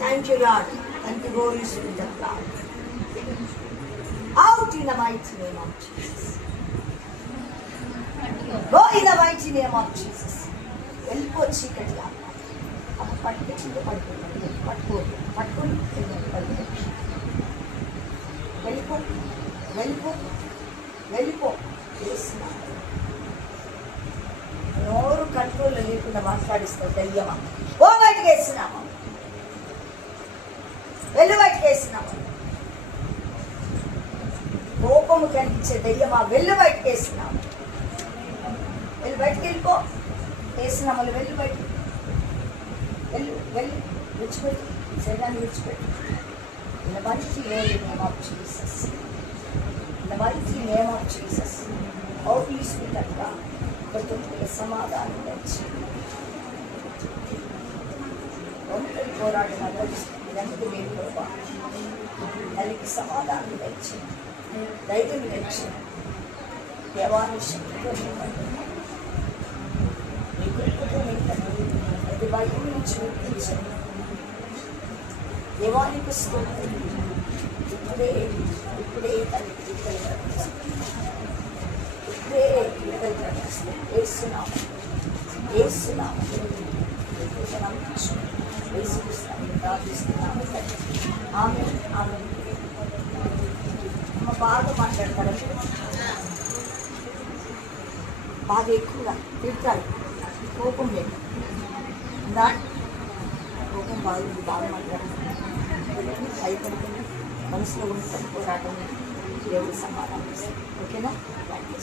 Thank you, Lord. Thank you, Holy Spirit of God. Out in the mighty name of Jesus. Go in the mighty name of Jesus. వెళ్ళిపో చీకటి పట్టుకుంటూ పట్టుకొని వెళ్ళిపో వెళ్ళిపో వెళ్ళిపో వేసిన నోరు కంట్రోల్లో లేకుండా మాట్లాడిస్తావు దయ్యమా. ఓ బయటకు వేసినామా, వెళ్ళి బయటకు వేసినామా. కోపము కనిపించే దయ్యమా, వెళ్ళి బయటకు వేసినాము. వెళ్ళి బయటకు వెళ్ళిపో. వేసినామలు వెళ్ళి బయటకు వెళ్ళి వెళ్ళి విడిచిపెట్టు, శరీరాన్ని విడిచిపెట్టు. In the mighty name of Jesus. In the mighty name of Jesus. Holy Spirit of God. ప్రతి సమాధానం తెచ్చి ఒంటరి పోరాడిన ఇదంతా మీరు ప్రభా దానికి సమాధానం తెచ్చి ధైర్యం తెచ్చి దేవాన్ని శక్తితో నింపండి. మీ కృపతో నింపండి. ప్రతి భయం నుంచి విడిపించండి. దేవానికి స్తోత్రం. ఇప్పుడే ఇప్పుడే తనకి ఇప్పుడే వేస్తున్నాము వేస్తున్నాము వేసుకున్నాము ప్రార్థిస్తున్నాము. ఆమె ఆమె బాగా మాట్లాడతారు, బాగా ఎక్కువగా తిడతారు. కోపం లేదు, కోపం బాగుంది, బాగా మాట్లాడుతుంది. భయపడుతుంది, మనసులో ఉన్న పోరాటం దేవుడు సమాధానం. ఓకేనా? Thank you.